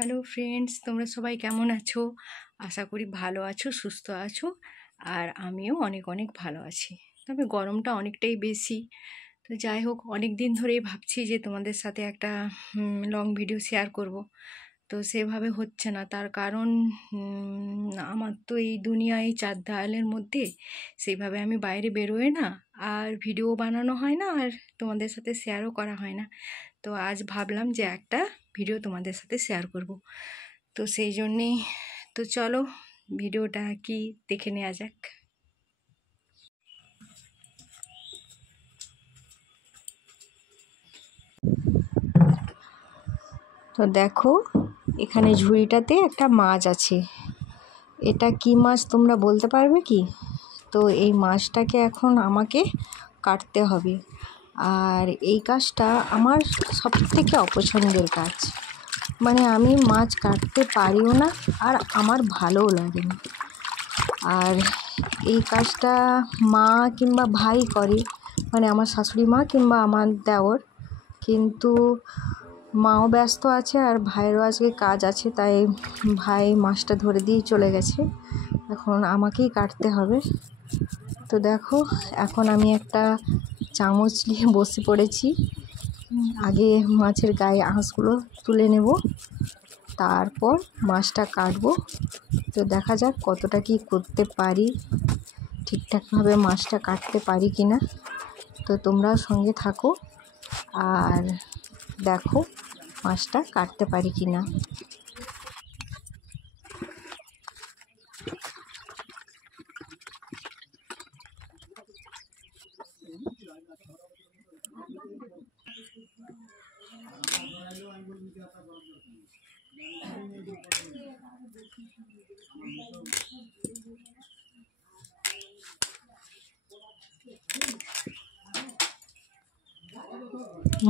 Hello friends, তোমরা সবাই কেমন আছো? আশা করি ভালো আছো, সুস্থ আছো। আর আমিও অনেক অনেক ভালো আছি। তবে গরমটা অনেকটাই বেশি। তো যাই হোক, অনেক দিন ধরেই ভাবছি যে তোমাদের সাথে একটা লং ভিডিও শেয়ার করব। তো সেভাবে হচ্ছে না, তার কারণ আমার তো এই দুনিয়া, এই চার দেওয়ালের মধ্যে সেইভাবে আমি বাইরে বেরোই না, আর ভিডিও বানানো হয় না, আর তোমাদের সাথে শেয়ারও করা হয় না। তো আজ ভাবলাম যে একটা ভিডিও তোমাদের সাথে শেয়ার করব। তো সেই জন্যেই তো চলো ভিডিওটা কি দেখে নেওয়া যাক। তো দেখো, এখানে ঝুড়িটাতে একটা মাছ আছে। এটা কি মাছ তোমরা বলতে পারবে কি? তো এই মাছটাকে এখন আমাকে কাটতে হবে। আর এই কাজটা আমার সবথেকে অপছন্দের কাজ। মানে আমি মাছ কাটতে পারিও না, আর আমার ভালোও লাগে না। আর এই কাজটা মা কিংবা ভাই করে, মানে আমার শাশুড়ি মা কিংবা আমার দেওর। কিন্তু মাও ব্যস্ত আছে আর ভাইয়েরও আজকে কাজ আছে, তাই ভাই মাছটা ধরে দিয়ে চলে গেছে। এখন আমাকেই কাটতে হবে। তো দেখো, এখন আমি একটা চামচ নিয়ে বসে পড়েছি। আগে মাছের গায়ে আঁশগুলো তুলে নেব, তারপর মাছটা কাটবো। তো দেখা যাক কতটা কি করতে পারি, ঠিকঠাকভাবে মাছটা কাটতে পারি কি না। তো তোমরাও সঙ্গে থাকো আর দেখো মাছটা কাটতে পারি কি না।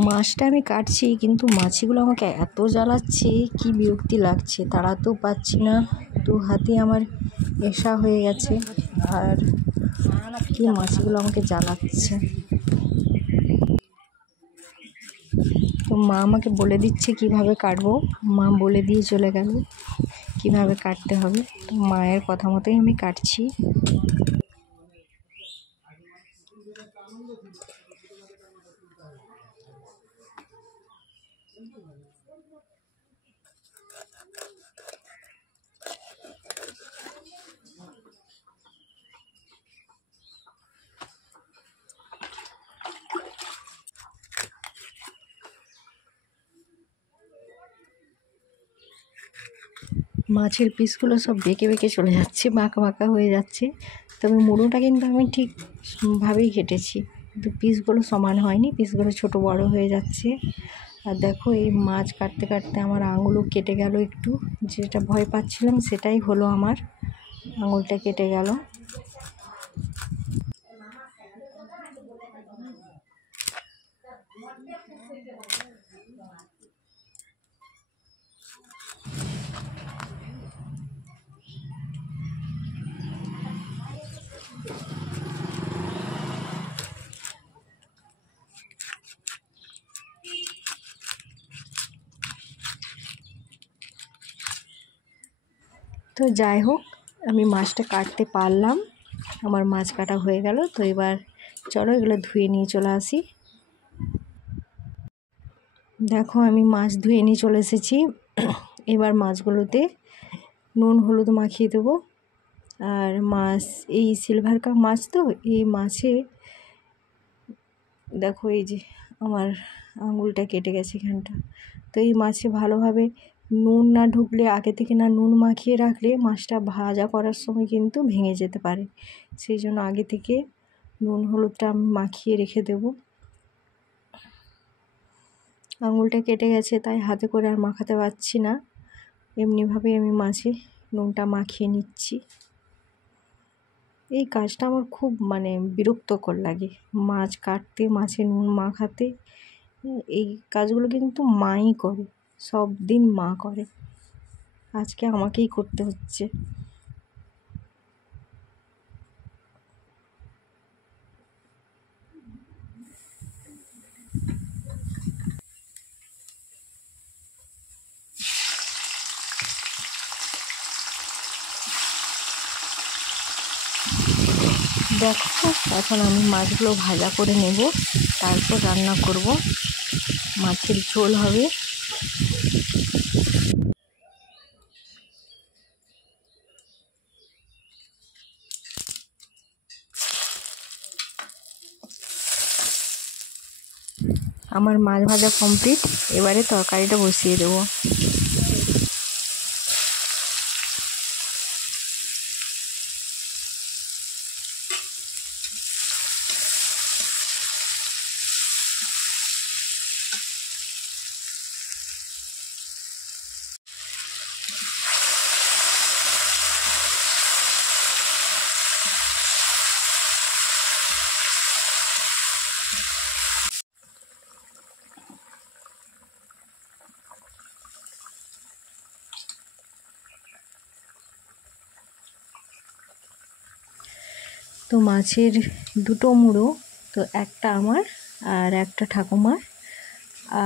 মাছটা আমি কাটছি, কিন্তু মাছিগুলো আমাকে এত জ্বালাচ্ছে, কি বিরক্তি লাগছে, তাড়াতেও পাচ্ছি না। দু হাতে আমার এসা হয়ে গেছে, আর কি মাছগুলো আমাকে জ্বালাচ্ছে। তো মা আমাকে বলে দিচ্ছে কিভাবে কাটবো। মা বলে দিয়ে চলে গেল কিভাবে কাটতে হবে। তো মায়ের কথা মতোই আমি কাটছি। মাছের পিসগুলো সব বেঁকে বেঁকে চলে যাচ্ছে, বাঁকা বাঁকা হয়ে যাচ্ছে। তবে মুড়োটা কিন্তু আমি ঠিকভাবেই কেটেছি, কিন্তু পিসগুলো সমান হয়নি, পিসগুলো ছোট বড় হয়ে যাচ্ছে। আর দেখো, এই মাছ কাটতে কাটতে আমার আঙুলও কেটে গেল একটু। যেটা ভয় পাচ্ছিলাম সেটাই হলো, আমার আঙুলটা কেটে গেল। তো যাই হোক, আমি মাছটা কাটতে পারলাম, আমার মাছ কাটা হয়ে গেল। তো এবার চলো এগুলো ধুয়ে নিয়ে চলে আসি। দেখো, আমি মাছ ধুয়ে নিয়ে চলে এসেছি। এবার মাছগুলোতে নুন হলুদ মাখিয়ে দেবো। আর মাছ, এই সিলভার কাপ মাছ, তো এই মাছে দেখো, এই যে আমার আঙুলটা কেটে গেছে এখানটা। তো এই মাছে ভালোভাবে নুন না ঢুকলে, আগে থেকে না নুন মাখিয়ে রাখলে মাছটা ভাজা করার সময় কিন্তু ভেঙে যেতে পারে। সেই জন্য আগে থেকে নুন হলুদটা আমি মাখিয়ে রেখে দেব। আঙুলটা কেটে গেছে, তাই হাতে করে আর মাখাতে পারছি না, এমনিভাবেই আমি মাছে নুনটা মাখিয়ে নিচ্ছি। এই কাজটা আমার খুব বিরক্তকর লাগে, মাছ কাটতে, মাছে নুন মাখাতে। এই কাজগুলো কিন্তু মাই করে, সব দিন মা করে, আজকে আমাকেই করতে হচ্ছে। দেখো এখন আমি মাছগুলো ভাজা করে নেব, তারপর রান্না করব। মাছের ঝোল হবে। আমার মাছ ভাজা কমপ্লিট, এবারে তরকারিটা বসিয়ে দেবো। তো মাছের দুটো মুড়ো, তো একটা আমার আর একটা ঠাকুমার,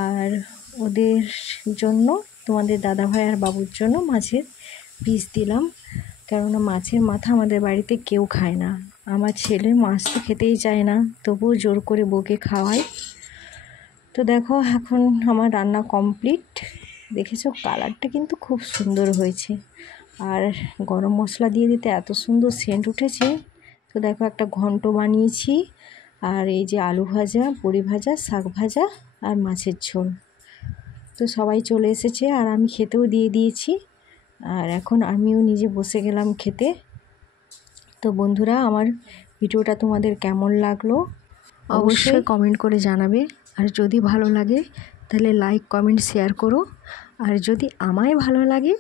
আর ওদের জন্য তোমাদের দাদাভাই আর বাবুর জন্য মাছের পিস দিলাম। কেননা মাছের মাথা আমাদের বাড়িতে কেউ খায় না। আমার ছেলে মাছ তো খেতেই চায় না, তবুও জোর করে বউকে খাওয়াই। তো দেখো এখন আমার রান্না কমপ্লিট। দেখেছো কালারটা কিন্তু খুব সুন্দর হয়েছে, আর গরম মশলা দিয়ে দিতে এত সুন্দর সেন্ট উঠেছে। তো দেখো একটা ঘন্ট বানিয়েছি, আর এই যে আলু ভাজা, বড়ি ভাজা, শাক ভাজা আর মাছের ঝোল। তো সবাই চলে এসেছে আর আমি খেতেও দিয়ে দিয়েছি, আর এখন আমিও নিজে বসে গেলাম খেতে। তো বন্ধুরা, আমার ভিডিওটা তোমাদের কেমন লাগলো অবশ্যই কমেন্ট করে জানাবে। আর যদি ভালো লাগে তাহলে লাইক, কমেন্ট, শেয়ার করো। আর যদি আমায় ভালো লাগে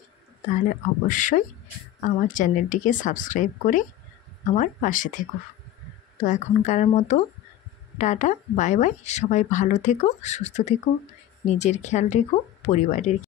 তাহলে অবশ্যই আমার চ্যানেলটিকে সাবস্ক্রাইব করে আমার পাশে থেকো। তো এখনকার মতো টাটা, বাই বাই। সবাই ভালো থেকো, সুস্থ থেকো, নিজের খেয়াল রেখো, পরিবারের